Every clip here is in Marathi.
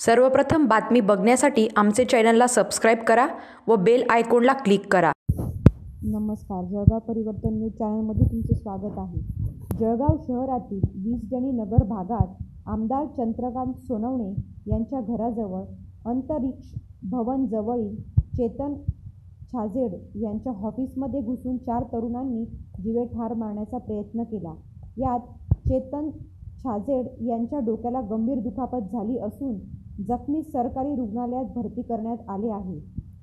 सर्वप्रथम बातमी बघण्यासाठी आमचे चॅनलला सबस्क्राईब करा व बेल आयकॉनला क्लिक करा. नमस्कार जळगाव परिवर्तन न्यूज चॅनलमध्ये तुमचे स्वागत आहे. जळगाव शहरातील वीसजणी नगर भागात आमदार चंद्रकांत सोनवणे यांच्या घराजवळ अंतरिक्ष भवन जवळील चेतन छाजेड यांच्या ऑफिसमध्ये घुसून चार तरुणांनी जीवे ठार मारण्याचा प्रयत्न केला. यात चेतन छाजेड यांच्या डोक्याला गंभीर दुखापत झाली असून जखमी सरकारी रुग्णालयात भरती करण्यात आले आहे.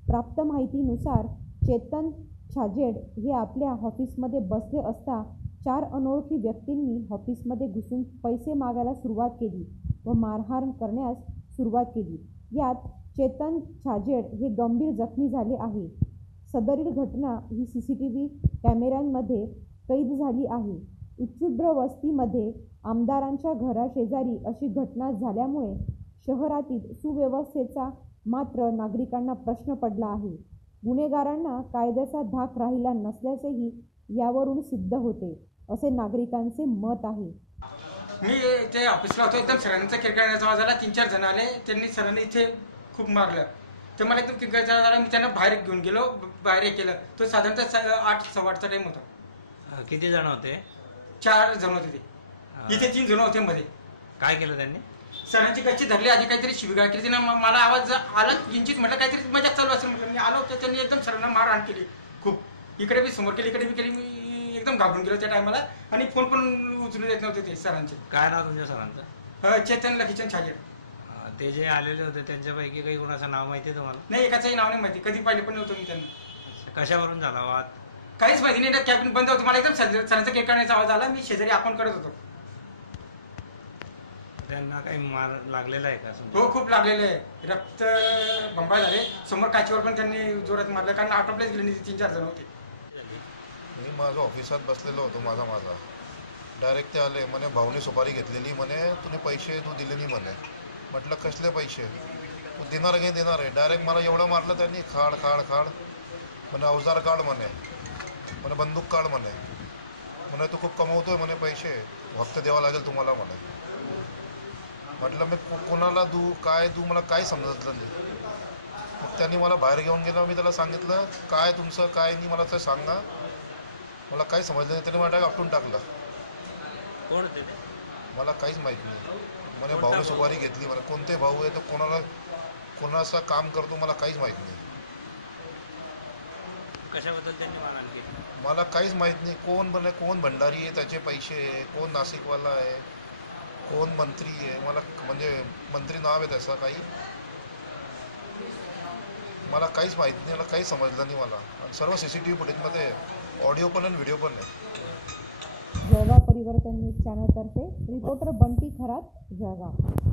प्राप्त माहितीनुसार चेतन छाजेड हे आपल्या ऑफिसमध्ये बसले असता चार अनोळखी व्यक्तींनी ऑफिसमध्ये घुसून पैसे मागायला सुरुवात केली व मारहाण करण्यास सुरुवात केली. यात चेतन छाजेड हे गंभीर जखमी झाले आहे. सदरील घटना ही सी सी टी व्ही कॅमेऱ्यांमध्ये कैद झाली आहे. उच्चभ्र वस्तीमध्ये आमदारांच्या घराशेजारी अशी घटना झाल्यामुळे शहरातील सुव्यवस्थेचा मात्र नागरिकांना प्रश्न पडला आहे. गुन्हेगारांना कायद्याचा धाक राहिला नसल्याचेही यावरून सिद्ध होते असे नागरिकांचे मत आहे. मी ते ऑफिसला होतो. एकदम सरांचा किरकिराचा आवाज आला तीन चार जण आले त्यांनी सरांनी इथे खूप मारलं. तर मला एकदम किरकिराचा आवाज आला मी त्यांना बाहेर घेऊन गेलो. बाहेर हे केलं. तो साधारणतः स- आठ सव्वा आठचा टाईम होता. किती जण होते? चार जण होते ते. इथे तीन जण होते मध्ये. काय केलं त्यांनी? सरांची कच्ची धरली आधी काहीतरी शिवगाळ केली. त्यांना म- मला आवाज आला किंचित म्हटलं काहीतरी मजाक चालू असेल म्हटलं. मी आलो तर त्यांनी एकदम सरांना मारहाण केली. खूप. इकडे बी समोर केली इकडे बी केली. मी एकदम घाबरून गेलो त्या टायमाला आणि फोन पण उचलू देत नव्हते ते सरांचे. काय नाव तुमच्या सरांचं? अं, चेतन लखीचंद छाजेड अ, ते जे आलेले होते त्यांच्यापैकी काही कोणाचं नाव माहिती आहे तुम्हाला? नाही एकाचंही नाव नाही माहिती. कधी पाहिले पण नव्हतं मी त्यांना. कशावरून झाला वाद काहीच माहिती नाही. कॅबिन बंद होती. मला एकदम सर- सरांचा केक काढण्याचा आवाज आला. मी शेजारी आपण करत होतो. त्यांना काही मार लागलेला आहे का? हो खूप लागलेले आहे. रक्त भंबाळ झाले. समोर काचीवर पण त्यांनी जोरात मारलं. कारण आटोपलेच गेले नाही तीन चार जण होते. मी माझ्या ऑफिसात बसलेलो होतो माझा माझा. डायरेक्ट ते आले. म्हणे भाऊने सुपारी घेतलेली. म्हणे तुने पैसे तू दिले नाही म्हणे. म्हटलं कसले पैसे? तू देणार घे देणार आहे. डायरेक्ट मला एवढं मारलं त्यांनी. खाड खाड खाड. म्हणे अवजार काढ म्हणे. म्हणे बंदूक काढ म्हणे. म्हणे तू खूप कमवतोय म्हणे पैसे. हप्ते द्यावा लागेल तुम्हाला म्हणे. म्हटलं मी को- कोणाला दू काय दू मला काय समजतलं नाही. मग त्यांनी मला बाहेर घेऊन गेलं. मी त्याला सांगितलं काय तुमचं काय नाही मला ते सांगा. मला काही समजलं नाही. त्याने मला आपटून टाकलं. कोण होते ते? मला काहीच माहीत नाही. म्हणे भाऊने सुपारी घेतली मला कोणते भाऊ आहे? तो कोणाला कोणाचं काम करतो मला काहीच माहीत नाही. कशाबद्दल त्यांनी मारहाण केली? मला काहीच माहीत नाही. कोण बने कोण भंडारी आहे? त्याचे पैसे आहे. कोण नाशिकवाला आहे? कोण मंत्री आहे? मला म्हणजे मंत्री नाव आहे त्याचं काही? मला काहीच माहीत नाही मला काही समजलं नाही मला. आणि सर्व सी सी टी व्ही फुटेजमध्ये ऑडिओ पण आणि व्हिडिओ पण आहे जळगाव परिवर्तन न्यूज चॅनलतर्फे रिपोर्टर बंटी खरात जळगाव.